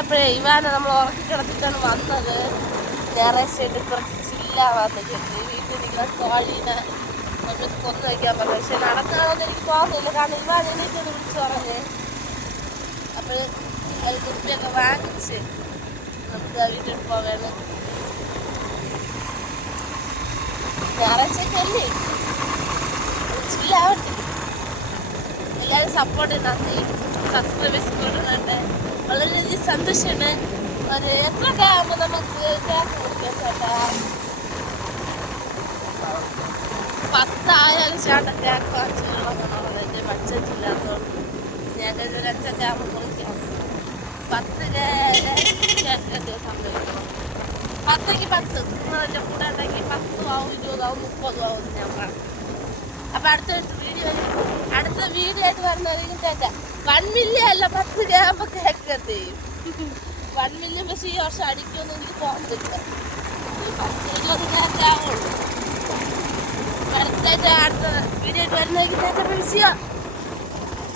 അപ്പോഴേ ഇവാനെ നമ്മൾ ഉറക്കി കിടത്തിട്ടാണ് വന്നത്. ഞായറാഴ്ചയായിട്ട് കുറച്ച് ചില്ലാവാന്ന് കരുതി. വീട്ടിൽ നിൽക്കുന്ന കോഴീനെ നമ്മൾ കൊന്നു വയ്ക്കാൻ പറഞ്ഞു. പക്ഷെ നടന്നാണെന്ന് എനിക്ക് തോന്നുന്നില്ല, കാരണം ഇവാൻ എനിക്കൊന്ന് വിളിച്ചു പറഞ്ഞ്. അപ്പോൾ അത് കുപ്പിയൊക്കെ വാങ്ങിച്ച് നമുക്ക് വീട്ടിൽ പോകാണ്. ഞായറാഴ്ചയൊക്കെ അല്ലേ, ചില്ലാവട്ടെ. എല്ലാവരും സപ്പോർട്ട് നന്ദി. സബ്സ്ക്രൈബേഴ്സ് കൊടുക്കുന്നുണ്ട്, വളരെയധികം സന്തോഷമാണ്. ഒരു എത്രയൊക്കെ ആകുമ്പോൾ നമുക്ക് കേക്ക് കൊടുക്കാം ചേട്ടാ? 10 ചേട്ടൻ കേക്ക് വാങ്ങിച്ച് തുടങ്ങണം. എൻ്റെ ബഡ്ജറ്റില്ലാത്തതുകൊണ്ട് ഞങ്ങൾക്ക് ഒരു 5 ആകുമ്പോൾ കുറിക്കാം. 10 കേക്ക് ദിവസം കഴിക്കണം. 10ക്ക് 10 നിങ്ങളെൻ്റെ കൂടെ ഉണ്ടെങ്കിൽ 10 ആവും, 20 ആവും, 30 ആവും ഞാൻ പറഞ്ഞു. അപ്പം അടുത്ത വീഡിയോ ആയിട്ട് വരുന്നതായിരിക്കും ചേട്ടാ. 1 മില്യൺ അല്ല, 10 ആകുമ്പോൾ കേക്ക് കട്ട് ചെയ്യും. 1 മില്യൺ പക്ഷേ ഈ വർഷം അടിക്കുമെന്ന് എനിക്ക് തോന്നുന്നില്ല. 10-20 കേക്ക് ആവുള്ളൂ. അടുത്ത വീഡിയോ ആയിട്ട് വരുന്നതായിരിക്കും ചേട്ടാ.